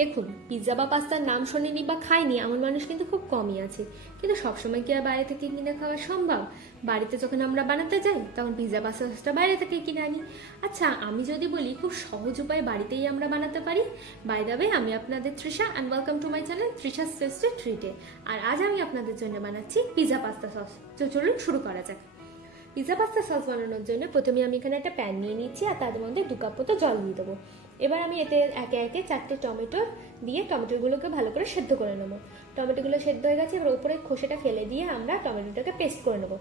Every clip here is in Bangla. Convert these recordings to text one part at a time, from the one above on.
দেখুন, পিৎজা বা পাস্তার নাম শোনেনি বা খায়নি এমন মানুষ কিন্তু খুব কমই আছে। কিন্তু সবসময় কি আর বাইরে থেকে কিনে খাওয়া সম্ভব? বাড়িতে যখন আমরা বানাতে যাই তখন পিৎজা পাস্তা সসটা বাইরে থেকে কিনে আনি। আচ্ছা, আমি যদি বলি খুব সহজ উপায়ে বাড়িতেই আমরা বানাতে পারি। বাই দ্য ওয়ে, আমি আপনাদের Trisha and welcome to my channel Trisha's tasty ট্রিটে। আর আজ আমি আপনাদের জন্য বানাচ্ছি পিৎজা পাস্তা সস। তো চলুন শুরু করা যাক। পিৎজা পাস্তা সস বানানোর জন্য প্রথমে আমি এখানে একটা প্যান নিয়ে নিচ্ছি আর তার মধ্যে 2 কাপ মতো জল দিয়ে দেবো। এবার আমি এতে একে একে 4টে টমেটো দিয়ে টমেটোগুলোকে ভালো করে সেদ্ধ করে নেবো। টমেটোগুলো সেদ্ধ হয়ে গেছে, এবার উপরে খোসাটা ফেলে দিয়ে আমরা টমেটোটাকে পেস্ট করে নেবো।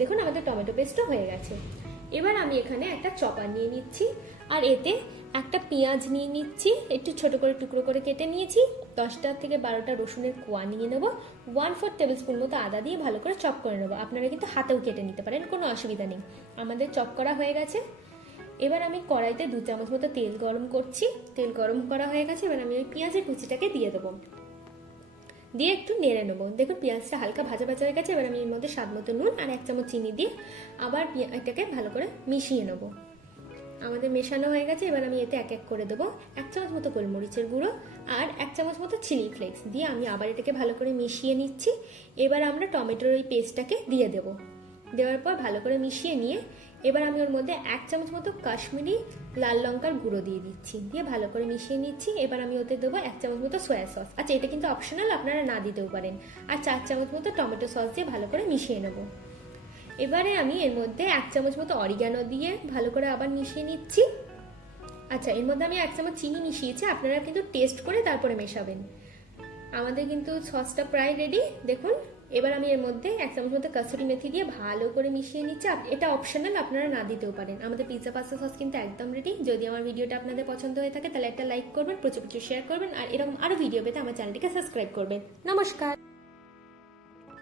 দেখুন, আমাদের টমেটো পেস্টও হয়ে গেছে। এবার আমি এখানে একটা চপার নিয়ে নিচ্ছি আর এতে একটা পেঁয়াজ নিয়ে নিচ্ছি, একটু ছোট করে টুকরো করে কেটে নিয়েছি। 10টা থেকে 12টা রসুনের কোয়া নিয়ে নেবো। 1/4 টেবিল স্পুন মতো আদা দিয়ে ভালো করে চপ করে নেবো। আপনারা কিন্তু হাতেও কেটে নিতে পারেন, কোনো অসুবিধা নেই। আমাদের চপ করা হয়ে গেছে। এবার আমি কড়াইতে 2 চামচ মতো তেল গরম করছি। তেল গরম করা হয়ে গেছে, এবার আমি ওই পেঁয়াজের কুচিটাকে দিয়ে দেবো, দিয়ে একটু নেড়ে নেবো। দেখুন, পেঁয়াজটা হালকা ভাজা ভাজা হয়ে গেছে। এবার আমি এর মধ্যে স্বাদ মতো নুন আর 1 চামচ চিনি দিয়ে আবার এটাকে ভালো করে মিশিয়ে নেবো। আমাদের মেশানো হয়ে গেছে। এবার আমি এতে এক এক করে দেবো 1 চামচ মতো গোলমরিচের গুঁড়ো আর 1 চামচ মতো চিলি ফ্লেক্স দিয়ে আমি আবার এটাকে ভালো করে মিশিয়ে নিচ্ছি। এবার আমরা টমেটোর ওই পেস্টটাকে দিয়ে দেবো। দেওয়ার পর ভালো করে মিশিয়ে নিয়ে এবার আমি ওর মধ্যে 1 চামচ মতো কাশ্মীরি লাল লঙ্কার গুঁড়ো দিয়ে দিচ্ছি, দিয়ে ভালো করে মিশিয়ে নিচ্ছি। এবার আমি ওতে দেবো 1 চামচ মতো সয়া সস। আচ্ছা, এটা কিন্তু অপশনাল, আপনারা না দিতেও পারেন। আর 4 চামচ মতো টমেটো সস দিয়ে ভালো করে মিশিয়ে নেবো। এবারে আমি এর মধ্যে 1 চামচ মতো অরিগানো দিয়ে ভালো করে আবার মিশিয়ে নিচ্ছি। আচ্ছা, এর মধ্যে আমি 1 চামচ চিনি মিশিয়েছি, আপনারা কিন্তু টেস্ট করে তারপরে মেশাবেন। আমাদের কিন্তু সসটা প্রায় রেডি। দেখুন, এবার আমি এর মধ্যে 1 চামচ মতো কাসুরি মেথি দিয়ে ভালো করে মিশিয়ে নিচ্ছি। এটা অপশনাল, আপনারা না দিতেও পারেন। আমাদের পিৎজা পাস্তা সস কিন্তু একদম রেডি। যদি আমার ভিডিওটা আপনাদের পছন্দ হয়ে থাকে তাহলে একটা লাইক করবেন, প্রচুর প্রচুর শেয়ার করবেন আর এরকম আরও ভিডিও পেতে আমার চ্যানেলটিকে সাবস্ক্রাইব করবেন। নমস্কার।